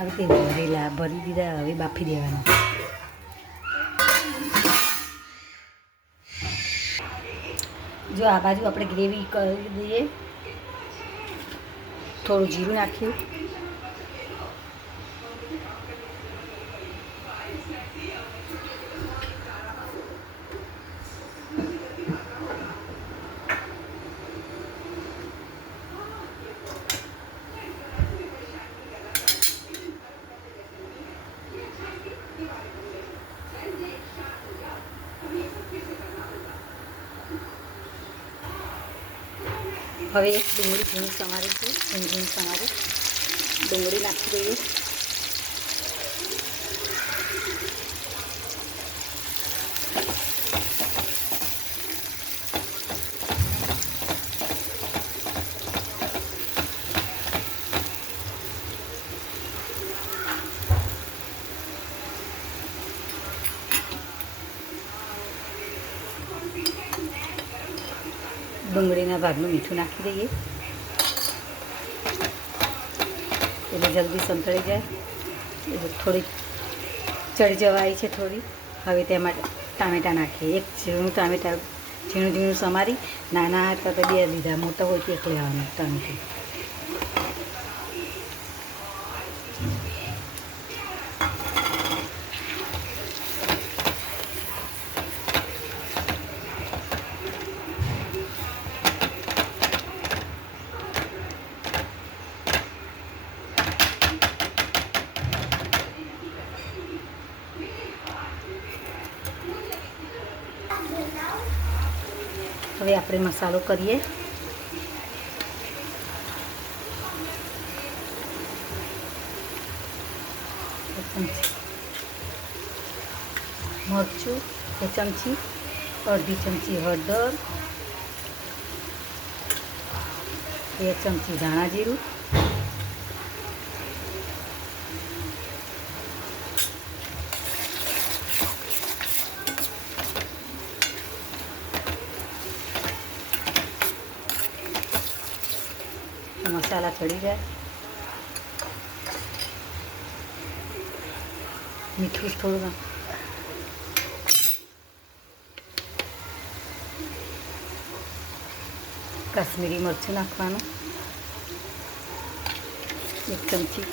આવી રીતે ભરેલા ભરી દીધા. હવે બાફી દેવાના. જો આ બાજુ આપણે ગ્રેવી કરી દઈએ. થોડું જીરું નાખ્યું. હવે એક ડુંગળી ઝીણી સમારી છે. ઝીણી સમારી ડુંગળી નાખી દઈએ. ડુંગળીના ભાગનું મીઠું નાખી દઈએ એટલે જલ્દી સંતળાઈ જાય. એટલે થોડી ચડી જવાય છે થોડી. હવે તેમાં ટામેટાં નાખીએ. એક ઝીણું ટામેટાં ઝીણું સમારી. નાના હતા તો 2 લીધા, મોટા હોય તો 1 લેવાનું ટામેટું. હવે આપણે મસાલો કરીએ. મરચું 1 ચમચી, અડધી ચમચી હળદર, 1 ચમચી ધાણા જીરું, મસાલા ચડી જાય. મીઠું થોડું કાશ્મીરી મરચું નાખવાનું 1 ચમચી.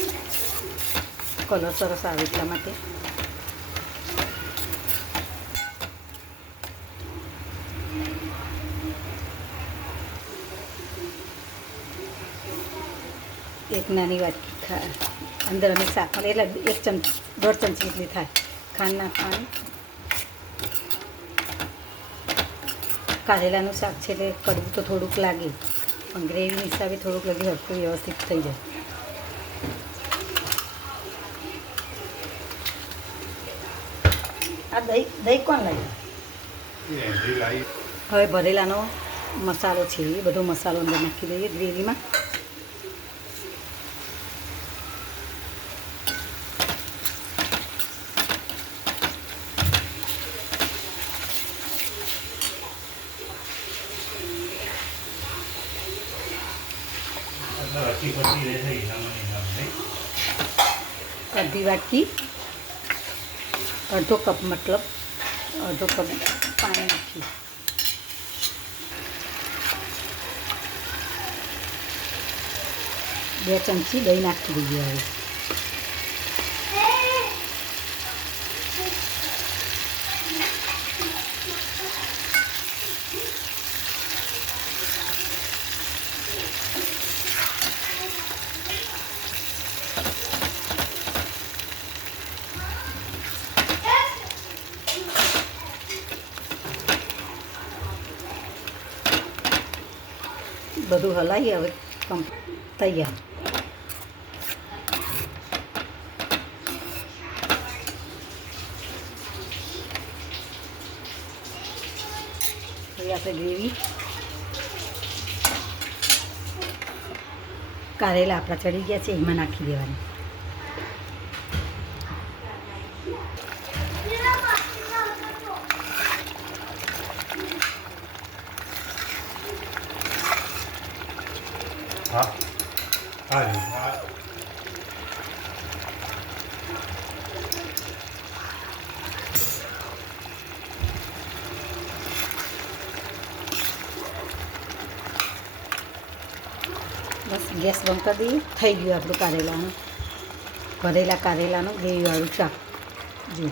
કલર સરસ આવે એટલા માટે. એક નાની વાટકી અંદર અમે શાક એટલે 1 ચમચી 1.5 ચમચી જેટલી થાય ખાંડ નાખવાની. કારેલાનું શાક છે એટલે કડવું તો થોડુંક લાગે, પણ ગ્રેવી હિસાબે થોડુંક લગી હરખું વ્યવસ્થિત થઈ જાય. આ દહીં કોણ લાવ્યું? હવે ભરેલાનો મસાલો છે એ બધો મસાલો અંદર નાખી દઈએ ગ્રેવીમાં. અડધી વાટકી, અડધો કપ મતલબ અડધો કપ પાણી નાખી. બે ચમચી દહીં નાખી દઈએ. હવે બધું હલાવી. હવે તૈયાર. હવે આપણે ગ્રેવી કારેલા આપણા ચડી ગયા છે એમાં નાખી દેવાની. ગેસ બંધ કરી દઈએ. થઈ ગયું આપણું કારેલાનું ભરેલા કારેલાનું ગ્રેવીવાળું શાક. જો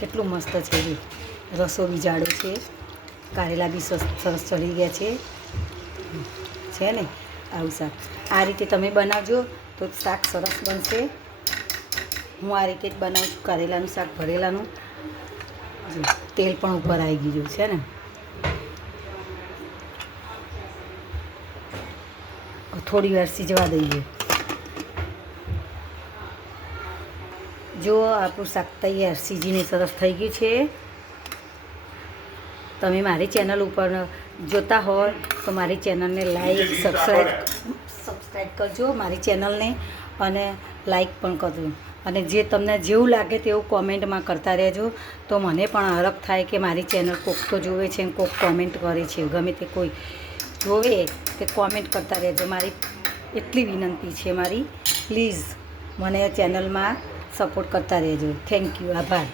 કેટલું મસ્ત છે. જો રસો બી જાડો છે, કારેલા બી સરસ ચડી ગયા છે ને. આવું શાક આ રીતે તમે બનાવજો તો શાક સરસ બનશે. હું આ રીતે જ બનાવું છું કારેલાનું શાક ભરેલાનું. જો તેલ પણ ઉપર આવી ગયું છે ને. થોડી વાર સિજવા દઈએ. જો આપણું શાક તૈયાર સીજીને સરસ થઈ ગયું છે. તમે મારી ચેનલ ઉપર જોતા હોય તો મારી ચેનલને લાઈક સબસ્ક્રાઈબ કરજો મારી ચેનલને, અને લાઈક પણ કરજો. અને જે તમને જેવું લાગે તેવું કોમેન્ટમાં કરતા રહેજો, તો મને પણ હરખ થાય કે મારી ચેનલ કોક તો જોવે છે ને કોક કોમેન્ટ કરે છે. ગમે તે કોઈ જોવે તે કોમેન્ટ કરતા રહેજો. મારી એટલી વિનંતી છે મારી, પ્લીઝ મને ચેનલમાં સપોર્ટ કરતા રહેજો. થેન્ક યુ, આભાર.